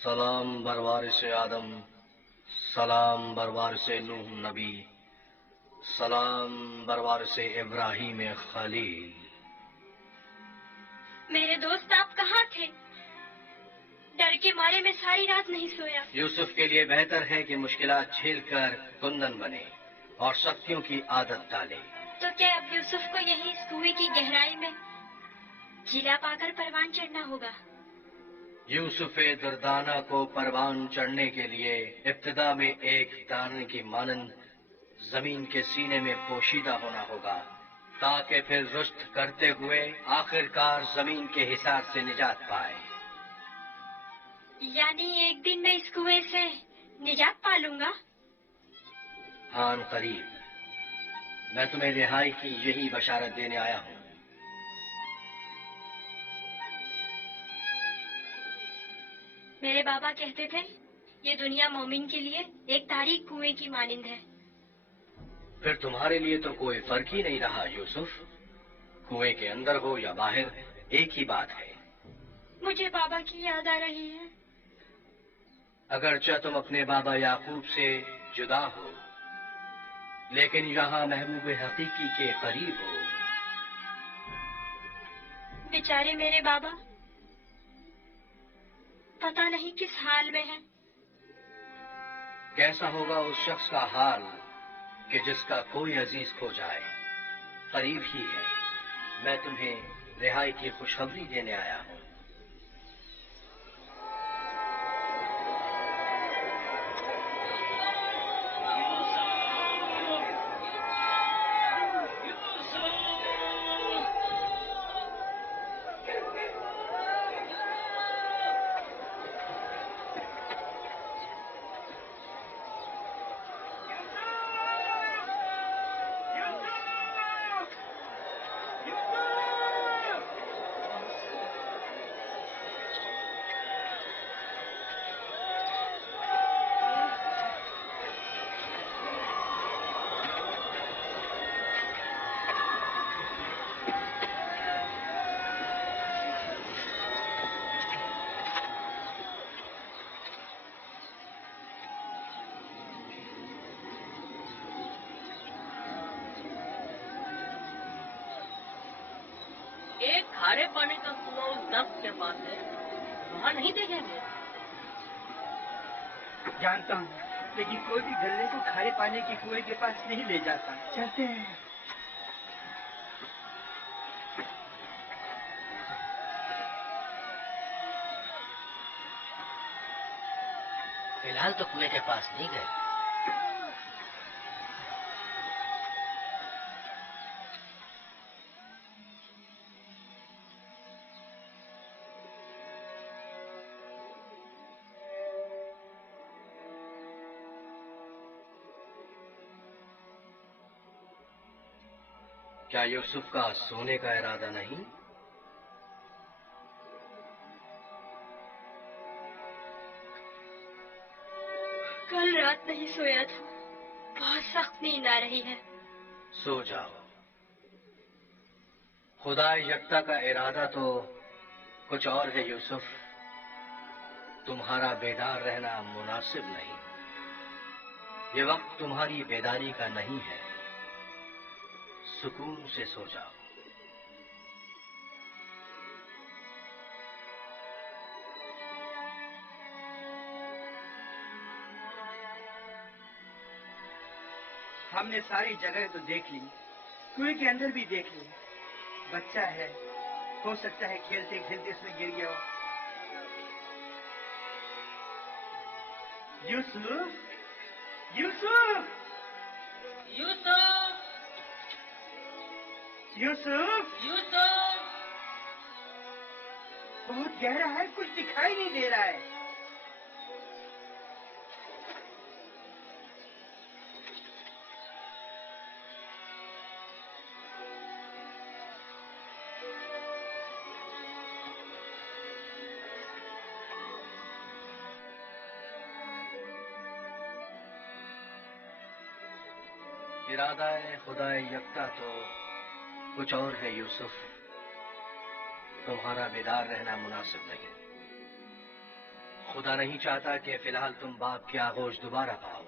सलाम बरवार से आदम, सलाम बरवार से नूह नबी, सलाम बरवार से इब्राहिम खलील। मेरे दोस्त आप कहाँ थे? डर के मारे मैं सारी रात नहीं सोया। यूसुफ के लिए बेहतर है कि मुश्किलात झेलकर कुंदन बने और शक्तियों की आदत डाले। तो क्या अब यूसुफ को यही इस कुएं की गहराई में जिला पाकर परवान चढ़ना होगा? यूसुफ दुर्दाना को परवान चढ़ने के लिए इब्तिदा में एक दाने की मानंद जमीन के सीने में पोशीदा होना होगा, ताकि फिर रुश्त करते हुए आखिरकार जमीन के हिसाब से निजात पाए। यानी एक दिन मैं इस कुएं से निजात पा लूंगा? हाँ करीब। मैं तुम्हें रिहाई की यही बशारत देने आया हूँ। मेरे बाबा कहते थे ये दुनिया मोमिन के लिए एक तारीख कुएं की मानिंद है। फिर तुम्हारे लिए तो कोई फर्क ही नहीं रहा यूसुफ। कुएं के अंदर हो या बाहर, एक ही बात है। मुझे बाबा की याद आ रही है। अगरचे तुम अपने बाबा याकूब से जुदा हो, लेकिन यहाँ महबूब हकीकी के करीब हो। बेचारे मेरे बाबा पता नहीं किस हाल में हैं। कैसा होगा उस शख्स का हाल कि जिसका कोई अजीज खो जाए? करीब ही है। मैं तुम्हें रिहाई की खुशखबरी देने आया हूँ। एक खारे पानी का कुआं उस दफ्त के पास है, वहाँ नहीं देखेंगे? जानता हूँ, लेकिन कोई भी गल्ले को खारे पानी के कुएं के पास नहीं ले जाता। चलते हैं। फिलहाल तो कुएं के पास नहीं गए। क्या यूसुफ का सोने का इरादा नहीं? कल रात नहीं सोया था, बहुत सख्त नींद आ रही है। सो जाओ। खुदा यकता का इरादा तो कुछ और है यूसुफ। तुम्हारा बेदार रहना मुनासिब नहीं। ये वक्त तुम्हारी बेदारी का नहीं है। सुकून से सो जाओ। हमने सारी जगह तो देख ली, कुएं के अंदर भी देख ली। बच्चा है, हो सकता है खेलते खेलते इसमें गिर गया हो। यूसुफ, यूसुफ, यूसुफ, यूसुफ! यूसुफ! बहुत गहरा है, कुछ दिखाई नहीं दे रहा है। इरादा है खुदा यकता तो कुछ और है यूसुफ। तुम्हारा बेदार रहना मुनासिब नहीं। खुदा नहीं चाहता कि फिलहाल तुम बाप की आगोश दोबारा पाओ।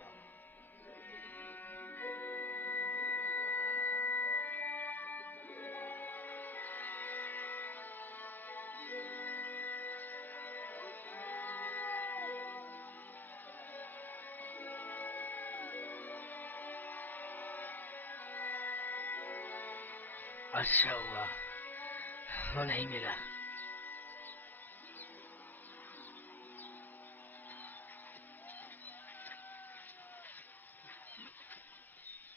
अच्छा हुआ वो नहीं मिला।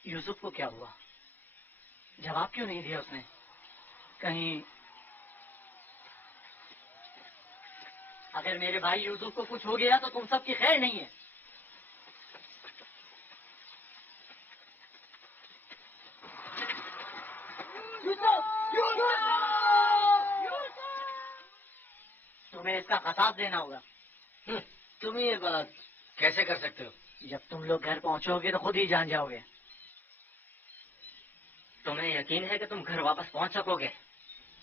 यूसुफ को क्या हुआ? जवाब क्यों नहीं दिया उसने? कहीं अगर मेरे भाई यूसुफ को कुछ हो गया तो तुम सबकी खैर नहीं है। तुम्हें इसका खसाब देना होगा। तुम ये बात कैसे कर सकते हो? जब तुम लोग घर पहुंचोगे तो खुद ही जान जाओगे। तुम्हें यकीन है कि तुम घर वापस पहुंच सकोगे?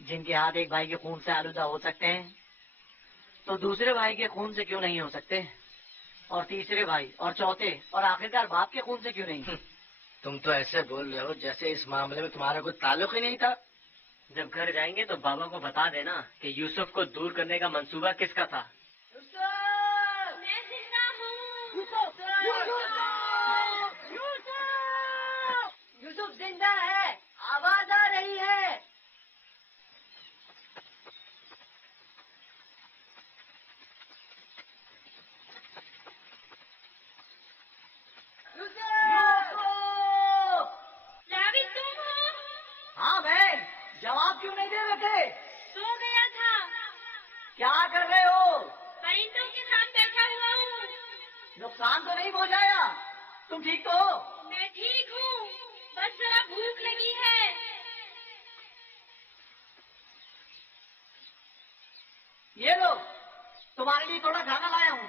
जिनके हाथ एक भाई के खून से आलूदा हो सकते हैं तो दूसरे भाई के खून से क्यों नहीं हो सकते? और तीसरे भाई और चौथे और आखिरकार बाप के खून से क्यों नहीं? तुम तो ऐसे बोल रहे हो जैसे इस मामले में तुम्हारा कोई ताल्लुक ही नहीं था। जब घर जाएंगे तो बाबा को बता देना कि यूसुफ को दूर करने का मंसूबा किसका था। मैं जिंदा हूँ। यूसुफ जिंदा है, आवाज आ रही है। रावी तुम हो? हाँ बहन, जवाब क्यों नहीं दे रहे थे? सो गया था। क्या कर रहे हो? परिंदों के साथ बैठा हुआ हूँ। नुकसान तो नहीं पहुंचाया? तुम ठीक तो हो? मैं ठीक हूँ, बस जरा भूख लगी है। ये लो, तुम्हारे लिए थोड़ा खाना लाया हूँ।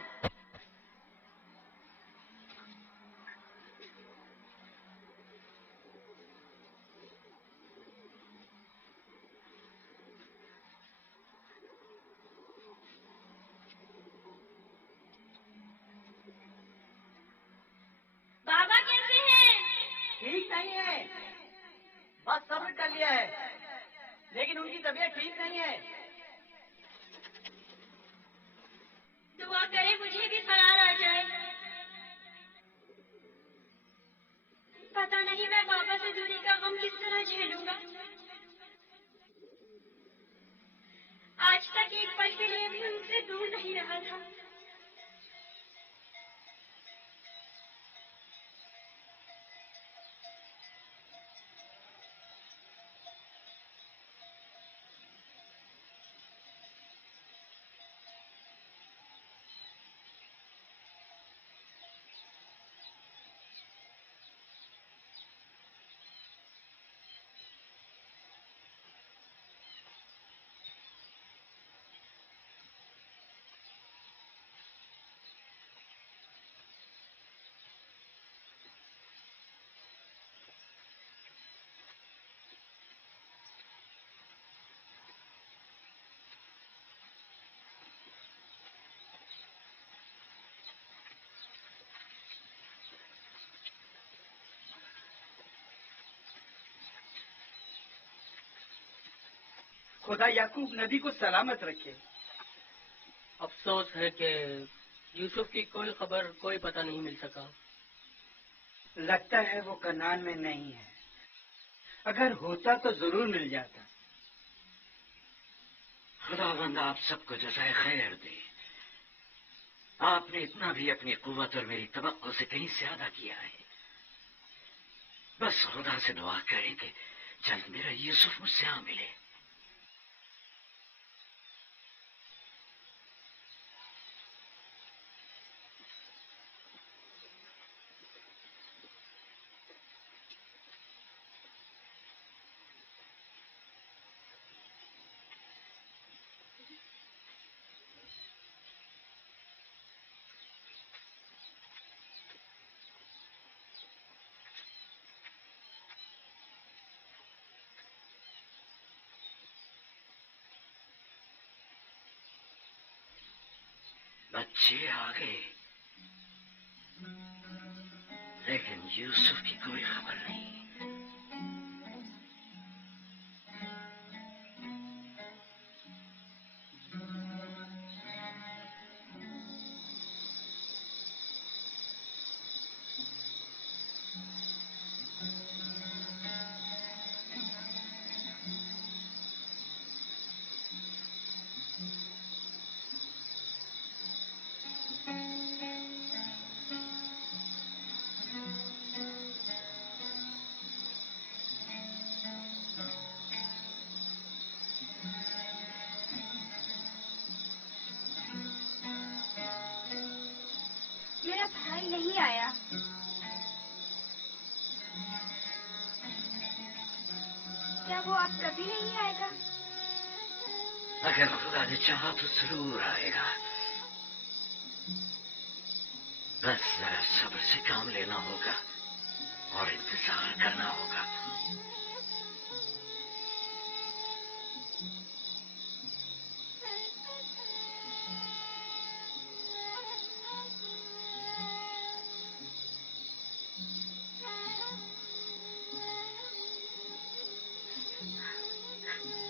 बाबा कैसे हैं? ठीक नहीं है, बस सब्र कर लिया है, लेकिन उनकी तबीयत ठीक नहीं है। दुआ करे मुझे भी फरार आ जाए। पता नहीं मैं बाबा से दूरी का गम किस तरह झेलूंगा। आज तक एक पल के लिए भी उनसे दूर नहीं रहा था। खुदा याकूब नबी को सलामत रखे। अफसोस है कि यूसुफ की कोई खबर, कोई पता नहीं मिल सका। लगता है वो कनान में नहीं है। अगर होता तो जरूर मिल जाता। खुदावंद आप सबको जज़ाए खैर दे। आपने इतना भी अपनी कुव्वत और मेरी तवक्को से कहीं ज्यादा किया है। बस खुदा से दुआ करें कि जल्द मेरा यूसुफ मुझसे आ मिले। बच्चे आ गए, लेकिन यूसुफ की कोई खबर नहीं। मेरा भाई नहीं आया। क्या वो अब कभी नहीं आएगा? अगर खुदा ने चाहा तो जरूर आएगा। बस जरा सब्र से काम लेना होगा और इंतजार करना होगा।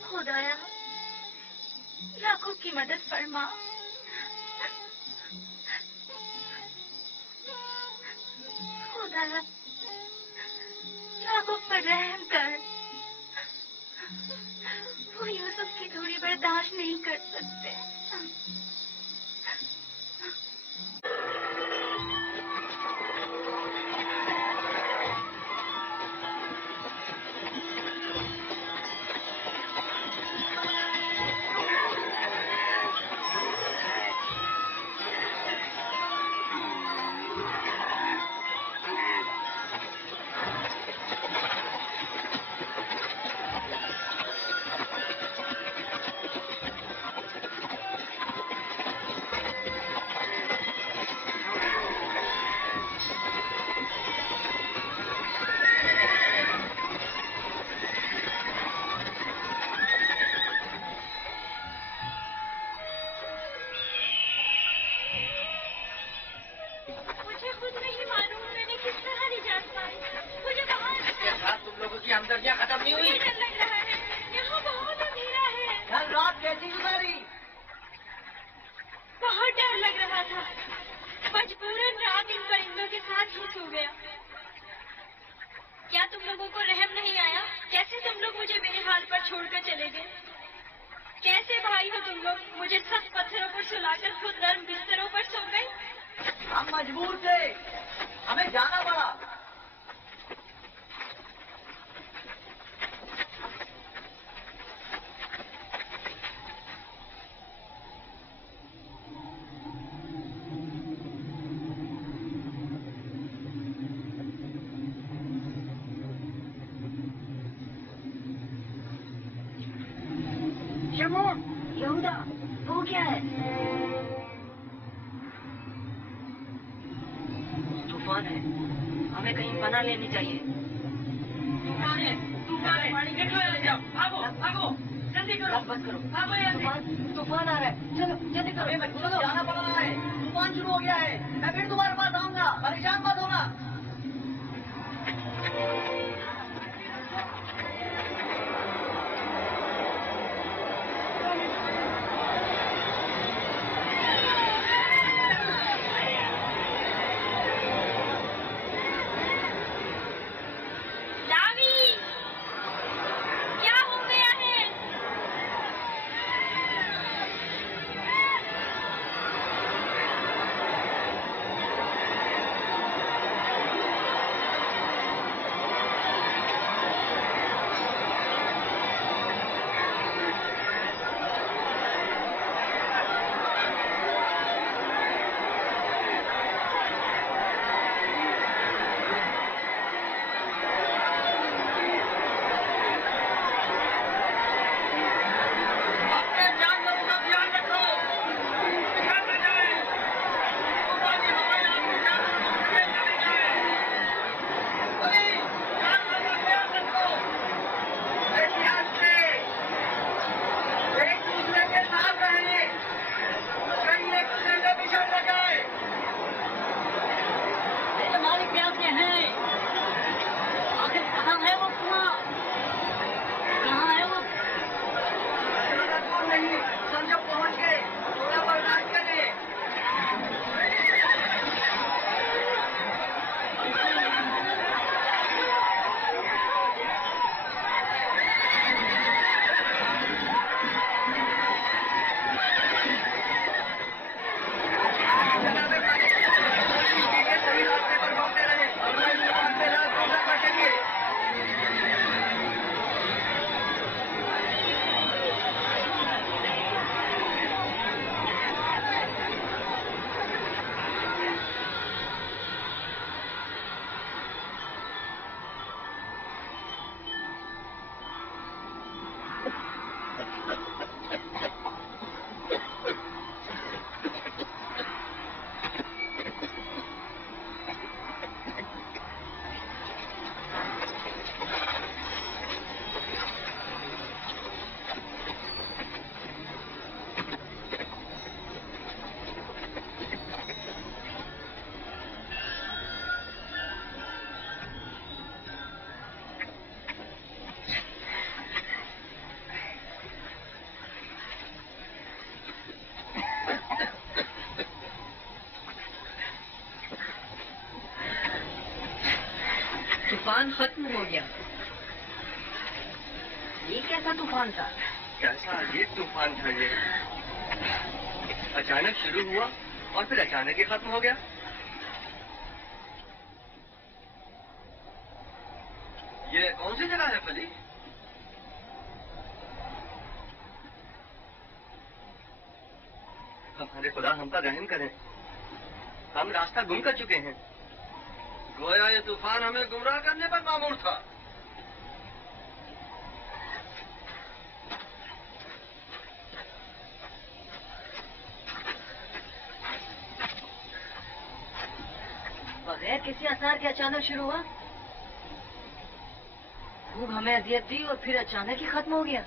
खुदाया, याकूब की मदद फरमा। खुदाया, याकूब पर रहम कर। वो यूसुफ की दूरी बर्दाश्त नहीं कर सकते। मुझे खुद नहीं मालूम मैंने किस तरह निजात पाई। मुझे बहुत तुम लोगों की हमदर्दियाँ खत्म नहीं हुई? मुझे डर लग रहा है। यहाँ बहुत अंधेरा है। कल रात कैसी गुजारी? बहुत डर लग रहा था। मजबूरन रात इन परिंदों के साथ ही सो गया। क्या तुम लोगों को रहम नहीं आया? कैसे तुम लोग मुझे मेरे हाल पर छोड़कर चले गए? कैसे भाई हो तुम लोग? मुझे सख्त पत्थरों पर सुलाकर खुद नर्म बिस्तरों पर सो गए। हम मजबूर थे, हमें जाना पड़ा। शमून, यहूदा, वो क्या है? तूफान है, हमें कहीं पनाह लेनी चाहिए। तूफान है, तूफान है, पानी के ले जाओ, भागो, भागो, जल्दी करो, बस करो, भागो यहाँ से। तूफान आ रहा है, चलो जल्दी करो। हमें जाना पड़ रहा है, तूफान शुरू हो गया है। मैं फिर तुम्हारे पास आऊंगा, परेशान मत होना। लावी, क्या हो गया है? तूफान खत्म हो गया। ये कैसा तूफान था? कैसा अजीब तूफान था ये। अचानक शुरू हुआ और फिर अचानक ही खत्म हो गया। ये कौन सी जगह है फली? हमारे खुदा हम पर रहम करें। हम रास्ता गुम कर चुके हैं। गोया ये तूफान हमें गुमराह करने पर मामूर था। बगैर किसी आसार के अचानक शुरू हुआ, खूब हमें अजियत दी और फिर अचानक ही खत्म हो गया।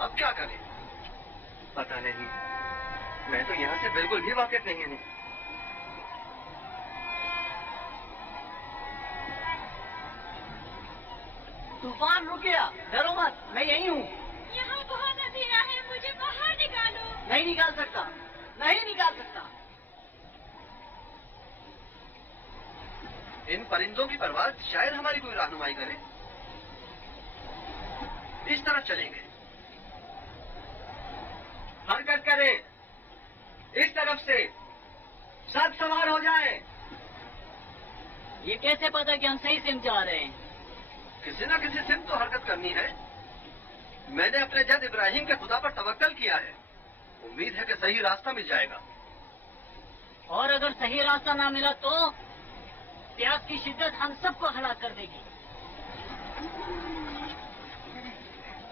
अब क्या करें? पता नहीं। मैं तो यहाँ से बिल्कुल भी वाकिफ नहीं हूँ। तूफान रुक गया, डरो मत, मैं यही हूँ। यहाँ बहुत अंधेरा है, मुझे बाहर निकालो। नहीं निकाल सकता, नहीं निकाल सकता। इन परिंदों की परवाज़ शायद हमारी कोई रहनुमाई करे। इस तरफ चलेंगे। हरकत करें। इस तरफ से सब सवार हो जाएं। ये कैसे पता कि हम सही सिम जा रहे हैं? किसी न किसी सिम तो हरकत करनी है। मैंने अपने जद इब्राहिम के खुदा पर तवक्कल किया है। उम्मीद है कि सही रास्ता मिल जाएगा। और अगर सही रास्ता ना मिला तो प्यास की शिद्दत हम सबको हलाक कर देगी।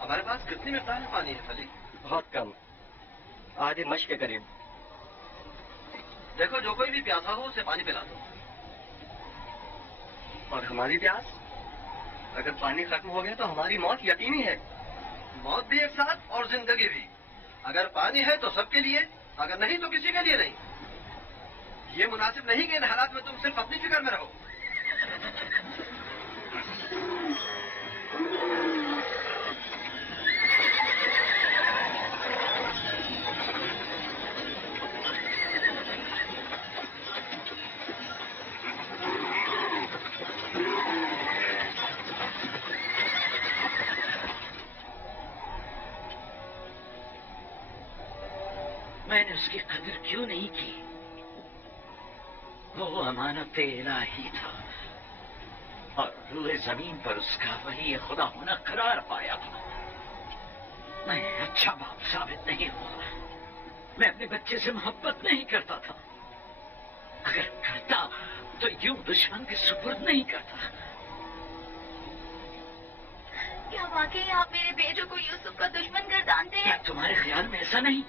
हमारे पास कितनी मिकदार में पानी है फली? बहुत कम, आधे मश के करीब। देखो, जो कोई भी प्यासा हो उसे पानी पिला दो। और हमारी प्यास? अगर पानी खत्म हो गया तो हमारी मौत यकीनी है। मौत भी एक साथ और जिंदगी भी। अगर पानी है तो सबके लिए, अगर नहीं तो किसी के लिए नहीं। ये मुनासिब नहीं कि इन हालात में तुम सिर्फ अपनी फिक्र में रहो। मैंने उसकी कदर क्यों नहीं की? वो अमानत इलाही था और रूए जमीन पर उसका वही खुदा होना करार पाया था। मैं अच्छा बाप साबित नहीं हुआ। मैं अपने बच्चे से मोहब्बत नहीं करता था। अगर करता तो यूं दुश्मन के सुपुर्द नहीं करता। क्या वाकई आप मेरे बेटों को यूसुफ का दुश्मन गर्दानते क्या हैं? तुम्हारे ख्याल में ऐसा नहीं?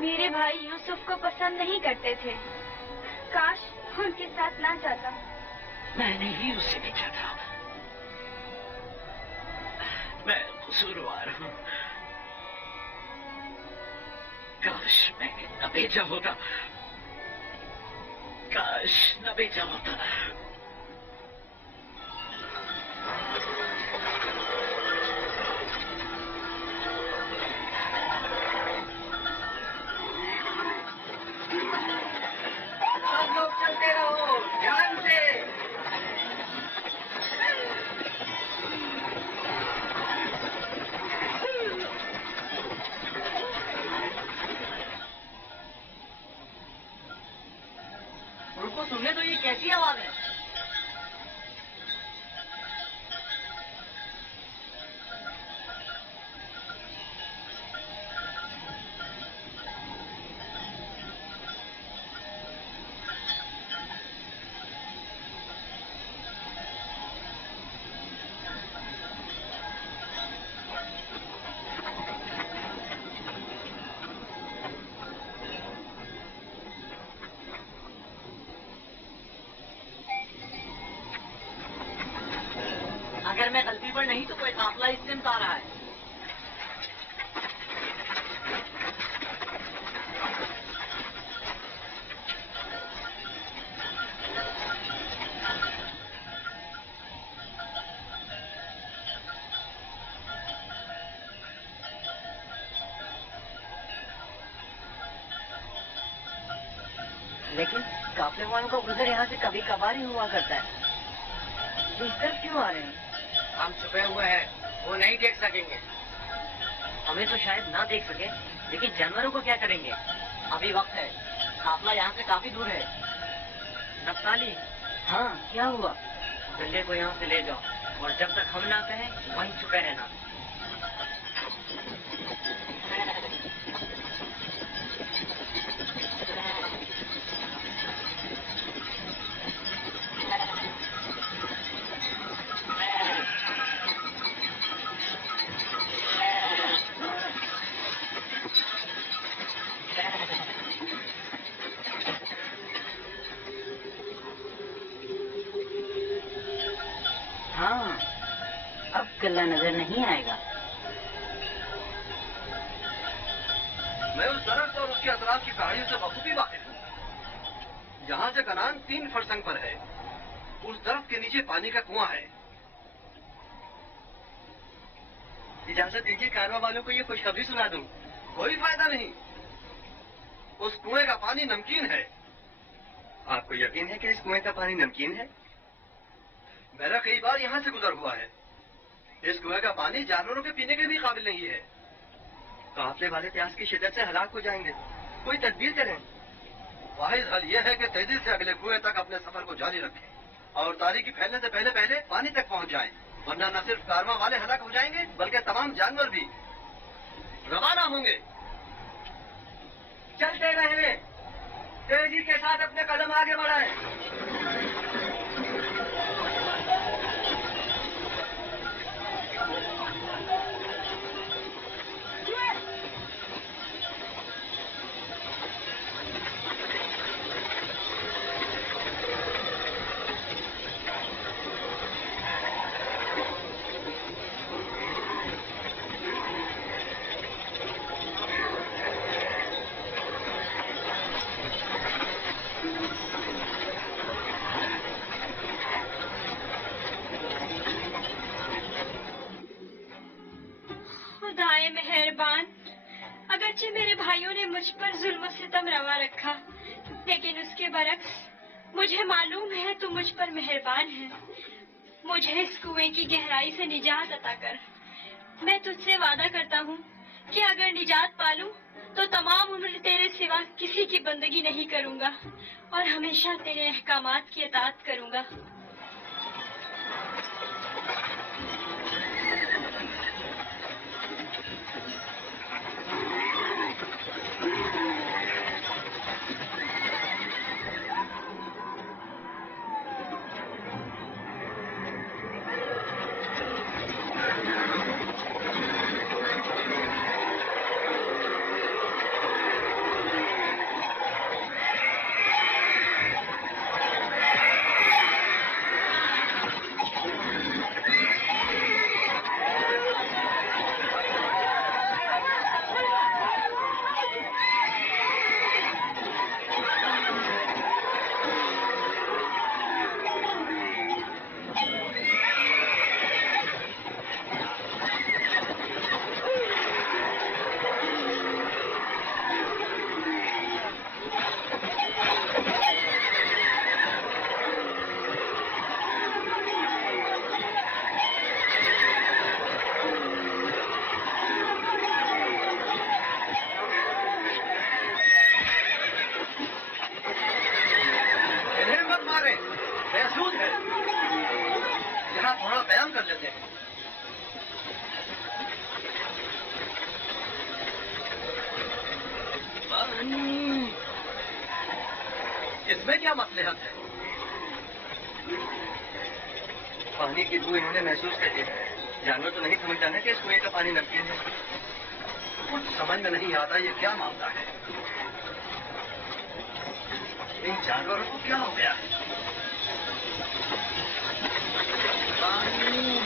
मेरे भाई यूसुफ को पसंद नहीं करते थे। काश उनके साथ ना जाता। मैंने ही उसे भेजा था। मैं कसूरवार हूँ। काश मैंने न भेजा होता। काश न भेजा होता। सब लोग चलते रहो ध्यान से। उनको सुनने तो ये कैसी आवाज है? अगर मैं गलती पर नहीं तो कोई काफिला इस सिमत आ रहा है। मुसलमान को गुजर यहाँ से कभी कभार ही हुआ करता है। तो इस तरफ क्यों आ रहे हैं? हम छुपे हुए हैं, वो नहीं देख सकेंगे। हमें तो शायद ना देख सके, लेकिन जानवरों को क्या करेंगे? अभी वक्त है, काफिला यहाँ से काफी दूर है। नफ्ताली, हाँ क्या हुआ? डंडे को यहाँ से ले जाओ और जब तक हम ना कहें वहीं छुपे रहना। हाँ, अब कल्ला नजर नहीं आएगा। मैं उस दरख्त और उसके अतराफ की पहाड़ियों से बखूबी वाकिफ हूँ। जहाँ से कनान 3 फरसंग पर है, उस दरख्त के नीचे पानी का कुआं है। इजाजत दीजिए कारवा वालों को ये खुशखबरी सुना दूं। कोई फायदा नहीं, उस कुएं का पानी नमकीन है। आपको यकीन है कि इस कुएं का पानी नमकीन है? मेरा कई बार यहाँ से गुजर हुआ है। इस कुएं का पानी जानवरों के पीने के भी काबिल नहीं है। काफले वाले प्यास की शिद्दत से हलाक हो जाएंगे। कोई तदबीर करें। वाहिद हल यह है कि तेजी से अगले कुएं तक अपने सफर को जारी रखें और तारीकी फैलने से पहले पहले पानी तक पहुंच जाएं, वरना न सिर्फ कारवां वाले हलाक हो जाएंगे बल्कि तमाम जानवर भी रवाना होंगे। चलते रहें, तेजी के साथ अपने कदम आगे बढ़ाएं। खुदाए मेहरबान, अगरचे मेरे भाइयों ने मुझ पर जुल्म सितम रवा रखा, लेकिन उसके बरक्स मुझे मालूम है तू मुझ पर मेहरबान है। मुझे इस कुएं की गहराई से निजात अता कर। मैं तुझसे वादा करता हूँ कि अगर निजात पालूं तो तमाम उम्र तेरे सिवा किसी की बंदगी नहीं करूँगा और हमेशा तेरे अहकामात की इताअत करूँगा। थोड़ा बयान कर लेते हैं। इसमें क्या मसलहत है? पानी की बू इन्होंने महसूस कर ली। जानवर तो नहीं समझ जाने कि इस कुएं का पानी नमकीन है। कुछ समझ में नहीं आता ये क्या मामला है। इन जानवरों को क्या हो गया है? पानी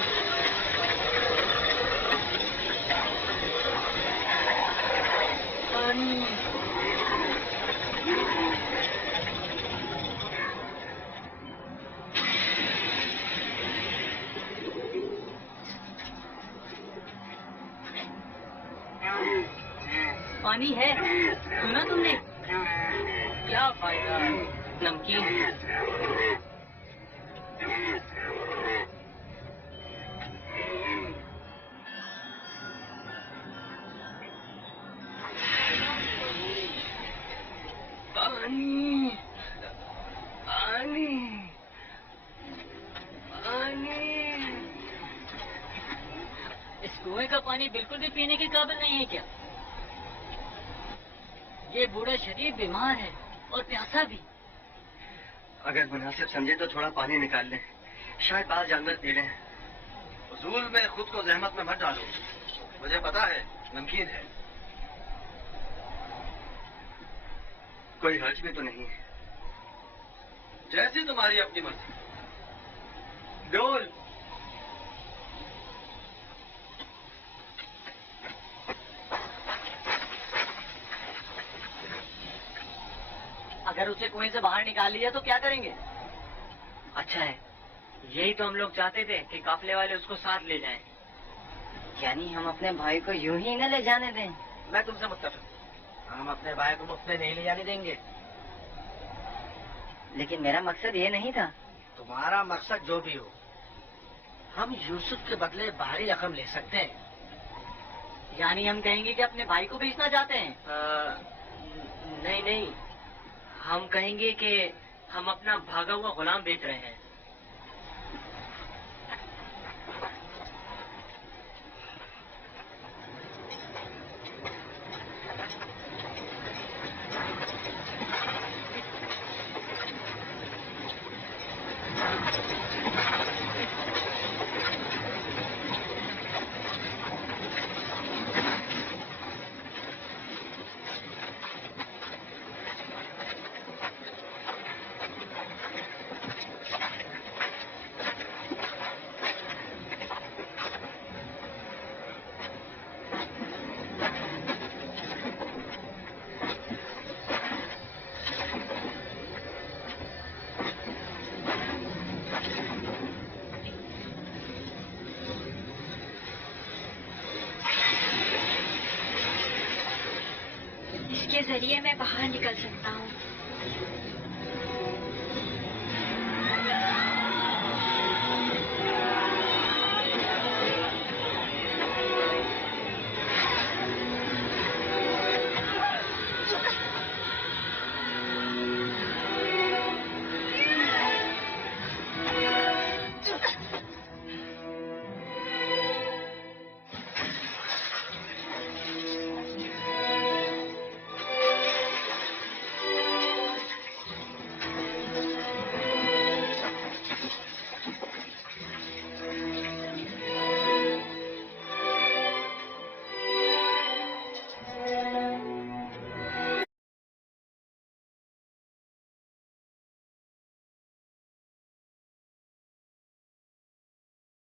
पानी पानी है, सुना तुमने? क्या फायदा, नमकीन। पानी पानी पानी। इस कुएं का पानी बिल्कुल भी पीने के काबिल नहीं है क्या? ये बूढ़ा शरीर बीमार है और प्यासा भी। अगर मुनासिब समझे तो थोड़ा पानी निकाल लें, शायद बाहर जानवर पी लें। फजूल में खुद को जहमत में मत डालो, मुझे पता है नमकीन है, कोई हर्ज भी तो नहीं है। जैसी तुम्हारी अपनी मर्जी। डोल। अगर उसे कुएं से बाहर निकाल लिया तो क्या करेंगे? अच्छा है, यही तो हम लोग चाहते थे कि काफले वाले उसको साथ ले जाएं। यानी हम अपने भाई को यूं ही न ले जाने दें? मैं तुमसे मुत्तफिक, हम अपने भाई को मुफ्त में नहीं ले जाने देंगे। लेकिन मेरा मकसद ये नहीं था। तुम्हारा मकसद जो भी हो, हम यूसुफ के बदले बाहरी रकम ले सकते हैं। यानी हम कहेंगे कि अपने भाई को बेचना चाहते हैं? नहीं नहीं, हम कहेंगे कि हम अपना भागा हुआ गुलाम बेच रहे हैं। इसके जरिए मैं बाहर निकल सकता हूँ।